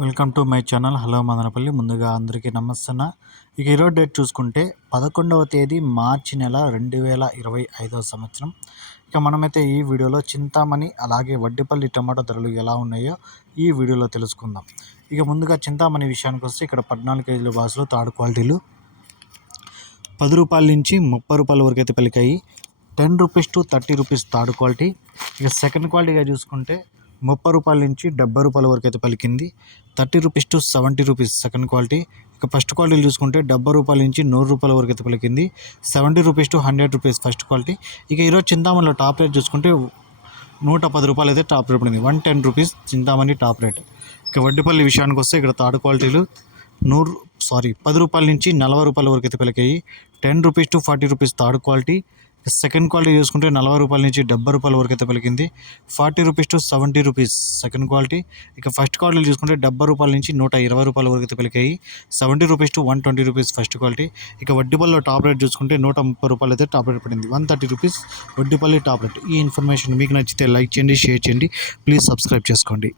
Welcome to my channel. Hello Madanapalle. ముందుగా అందరికీ నమస్తే ఇక ఈరోజు డేట్ చూసుకుంటే పదకొండవ తేదీ మార్చి నెల రెండు వేల ఇరవై ఐదవ సంవత్సరం. ఇక మనమైతే ఈ వీడియోలో చింతామణి అలాగే వడ్డిపల్లి టమాటో ధరలు ఎలా ఉన్నాయో ఈ వీడియోలో తెలుసుకుందాం. ఇక ముందుగా చింతామణి విషయానికి వస్తే ఇక్కడ పద్నాలుగు కేజీల బాసులు థర్డ్ క్వాలిటీలు. పది రూపాయల నుంచి ముప్పై రూపాయల వరకు అయితే పలికాయి ten rupees to thirty rupees third quality. ఇక సెకండ్ క్వాలిటీగా చూసుకుంటే ముప్పై రూపాయల నుంచి డెబ్బై రూపాయల వరకు అయితే పలికింది. Thirty rupees to seventy rupees second quality. ఇక ఫస్ట్ క్వాలిటీ చూసుకుంటే డెబ్బై రూపాయల నుంచి నూరు రూపాయల వరకు అయితే పలికింది. Seventy rupees to hundred rupees first quality. ఇక ఈరోజు చింతామణిలో టాప్ రేట్ చూసుకుంటే నూట పది రూపాయలు అయితే టాప్ రేట్ పడింది. One ten rupees Chintamani top rate. ఇక వడ్డిపల్లి విషయానికి వస్తే ఇక్కడ థర్డ్ క్వాలిటీలు నూరు సారీ పది రూపాయల నుంచి నలభై రూపాయల వరకు అయితే పలికాయి. Ten rupees to forty rupees third quality. Second quality చూసుకుంటే నలభై రూపాయల నుంచి డెబ్బై రూపాయల వరకు అయితే పలికింది. Forty rupees to seventy rupees second quality. ఇక ఫస్ట్ క్వాలిటీ చూసుకుంటే డెబ్బై రూపాయల నుంచి నూట ఇరవై రూపాయల వరకు అయితే పలికాయి. Seventy rupees to one twenty rupees first quality. ఇక వడ్డీపల్లిలో టాప్ రేట్ చూసుకుంటే నూట ముప్పై రూపాయలు అయితే టాప్ రేట్ పడింది. One thirty rupees Vaddipalli top rate. ఈ ఇన్ఫర్మేషన్ మీకు నచ్చితే లైక్ చేయండి షేర్ చేయండి. ప్లీజ్ సబ్స్క్రైబ్ చేసుకోండి.